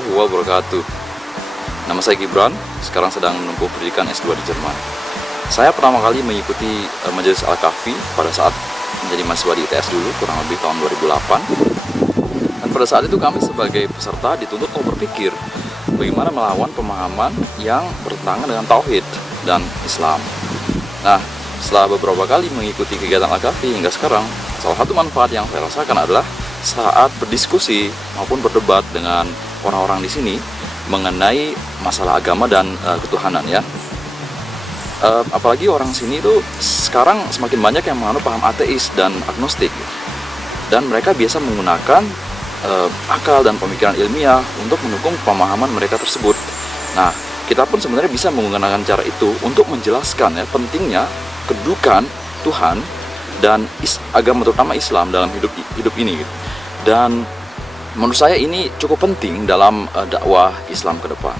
warahmatullahi wabarakatuh. Nama saya Gibran, sekarang sedang menempuh pendidikan S2 di Jerman. Saya pertama kali mengikuti Majelis Al-Kahfi pada saat menjadi mahasiswa di ITS dulu, kurang lebih tahun 2008. Dan pada saat itu kami sebagai peserta dituntut untuk berpikir bagaimana melawan pemahaman yang bertentangan dengan Tauhid dan Islam. Nah, setelah beberapa kali mengikuti kegiatan Al-Kahfi hingga sekarang, salah satu manfaat yang saya rasakan adalah saat berdiskusi maupun berdebat dengan orang-orang di sini mengenai masalah agama dan ketuhanan ya. Apalagi orang sini itu sekarang semakin banyak yang menganut paham ateis dan agnostik, dan mereka biasa menggunakan akal dan pemikiran ilmiah untuk mendukung pemahaman mereka tersebut. Nah, kita pun sebenarnya bisa menggunakan cara itu untuk menjelaskan ya pentingnya kedudukan Tuhan dan agama terutama Islam dalam hidup ini. Dan menurut saya ini cukup penting dalam dakwah Islam ke depan.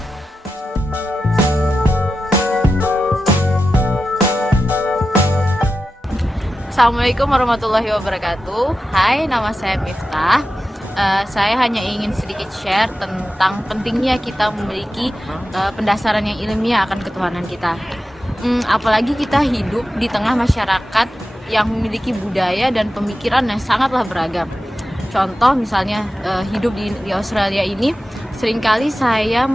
Assalamualaikum warahmatullahi wabarakatuh. Hai, nama saya Miftah. Saya hanya ingin sedikit share tentang pentingnya kita memiliki pendasaran yang ilmiah akan ketuhanan kita. Apalagi kita hidup di tengah masyarakat yang memiliki budaya dan pemikiran yang sangatlah beragam. Contoh misalnya hidup di Australia ini, seringkali saya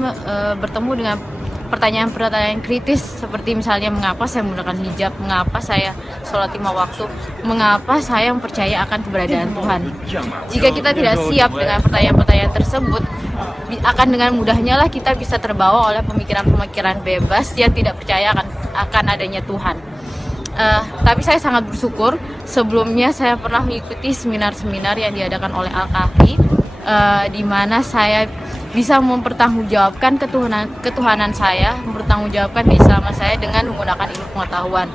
bertemu dengan pertanyaan-pertanyaan kritis seperti misalnya mengapa saya menggunakan hijab, mengapa saya sholat 5 waktu, mengapa saya percaya akan keberadaan Tuhan. Jika kita tidak siap dengan pertanyaan-pertanyaan tersebut, akan dengan mudahnya lah kita bisa terbawa oleh pemikiran-pemikiran bebas yang tidak percaya akan adanya Tuhan. Tapi saya sangat bersyukur sebelumnya saya pernah mengikuti seminar-seminar yang diadakan oleh Al-Kahfi, di mana saya bisa mempertanggungjawabkan ketuhanan saya, mempertanggungjawabkan keislaman saya dengan menggunakan ilmu pengetahuan.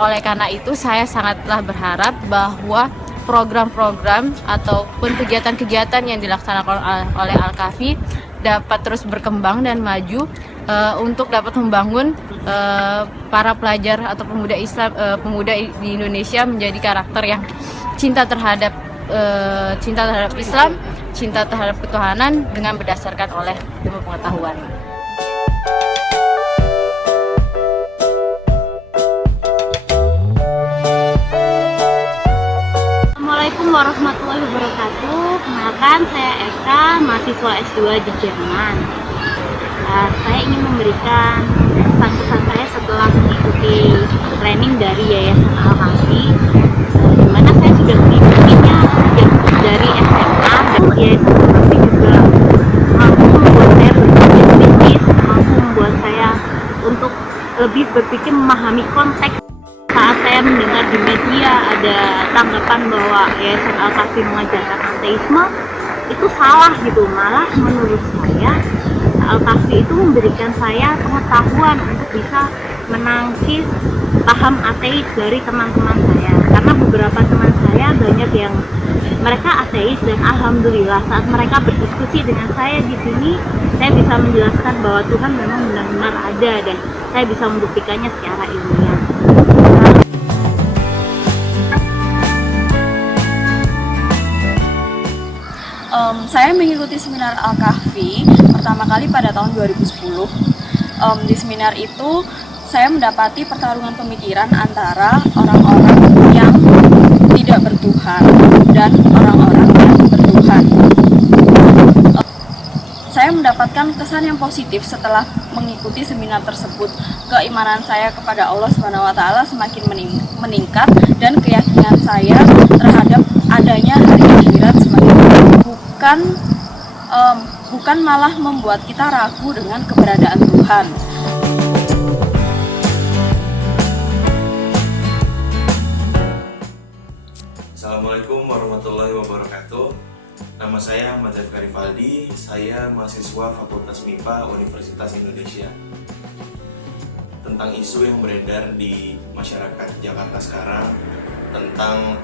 Oleh karena itu saya sangatlah berharap bahwa program-program ataupun kegiatan-kegiatan yang dilaksanakan oleh Al-Kahfi dapat terus berkembang dan maju untuk dapat membangun para pelajar atau pemuda Islam, pemuda di Indonesia menjadi karakter yang cinta terhadap Islam, cinta terhadap ketuhanan dengan berdasarkan oleh ilmu pengetahuan. Assalamualaikum warahmatullahi wabarakatuh. Kenalkan, saya Eka, mahasiswa S2 di Jerman. Saya ingin memberikan pesan-pesan saya setelah mengikuti training dari Yayasan Al-Kahfi, di mana saya sudah mengikutinya sejak dari SMA. Dan Yayasan Al-Kahfi juga mampu membuat saya berpikir kritis, mampu membuat saya untuk lebih berpikir memahami konteks. Saat saya mendengar di media ada tanggapan bahwa Yayasan Al-Kahfi mengajarkan ateisme, itu salah gitu. Malah menurut saya Al-Kahfi itu memberikan saya pengetahuan untuk bisa menangkis paham ateis dari teman-teman saya. Karena beberapa teman saya banyak yang mereka ateis, dan alhamdulillah saat mereka berdiskusi dengan saya di sini, saya bisa menjelaskan bahwa Tuhan memang benar-benar ada, dan saya bisa membuktikannya secara ilmiah. Saya mengikuti seminar Al-Kahfi pertama kali pada tahun 2010. Di seminar itu saya mendapati pertarungan pemikiran antara orang-orang yang tidak bertuhan dan orang-orang yang bertuhan. Saya mendapatkan kesan yang positif setelah mengikuti seminar tersebut. Keimanan saya kepada Allah SWT semakin meningkat, dan keyakinan saya terhadap adanya hari akhirat semakin bukan malah membuat kita ragu dengan keberadaan Tuhan. Assalamualaikum warahmatullahi wabarakatuh. Nama saya Ahmad Zafir Rivaldi. Saya mahasiswa Fakultas MIPA Universitas Indonesia. Tentang isu yang beredar di masyarakat Jakarta sekarang tentang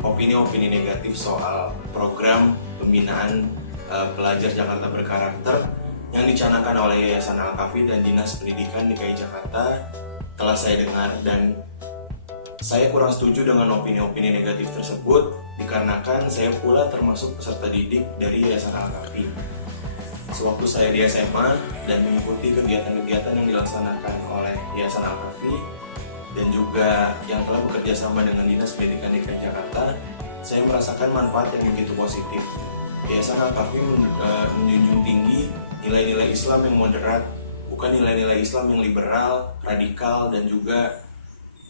opini-opini negatif soal program pembinaan pelajar Jakarta berkarakter yang dicanangkan oleh Yayasan Al-Kahfi dan Dinas Pendidikan DKI Jakarta telah saya dengar, dan saya kurang setuju dengan opini-opini negatif tersebut dikarenakan saya pula termasuk peserta didik dari Yayasan Al-Kahfi. sewaktu saya di SMA dan mengikuti kegiatan-kegiatan yang dilaksanakan oleh Yayasan Al-Kahfi dan juga yang telah bekerja sama dengan Dinas Pendidikan DKI Jakarta, saya merasakan manfaat yang begitu positif. Yayasan Al-Kahfi menjunjung tinggi nilai-nilai Islam yang moderat, bukan nilai-nilai Islam yang liberal, radikal, dan juga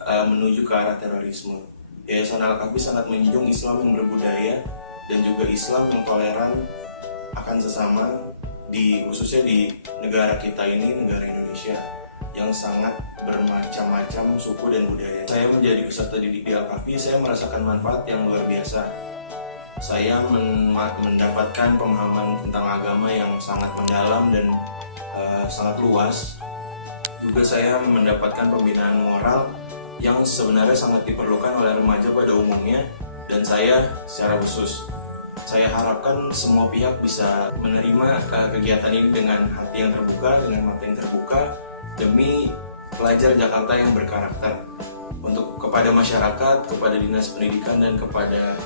menuju ke arah terorisme. Yayasan Al-Kahfi sangat menjunjung Islam yang berbudaya dan juga Islam yang toleran akan sesama, khususnya di negara kita ini, negara Indonesia yang sangat bermacam-macam suku dan budaya. Saya menjadi peserta didik di Al-Kahfi, saya merasakan manfaat yang luar biasa. Saya mendapatkan pemahaman tentang agama yang sangat mendalam dan sangat luas. Juga saya mendapatkan pembinaan moral yang sebenarnya sangat diperlukan oleh remaja pada umumnya, dan saya secara khusus. Saya harapkan semua pihak bisa menerima kegiatan ini dengan hati yang terbuka, dengan mata yang terbuka, demi pelajar Jakarta yang berkarakter. Untuk kepada masyarakat, kepada Dinas Pendidikan, dan kepada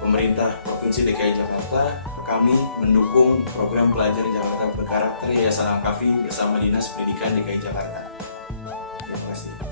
pemerintah Provinsi DKI Jakarta, kami mendukung program pelajar Jakarta berkarakter Yayasan Al-Kahfi bersama Dinas Pendidikan DKI Jakarta. Terima kasih.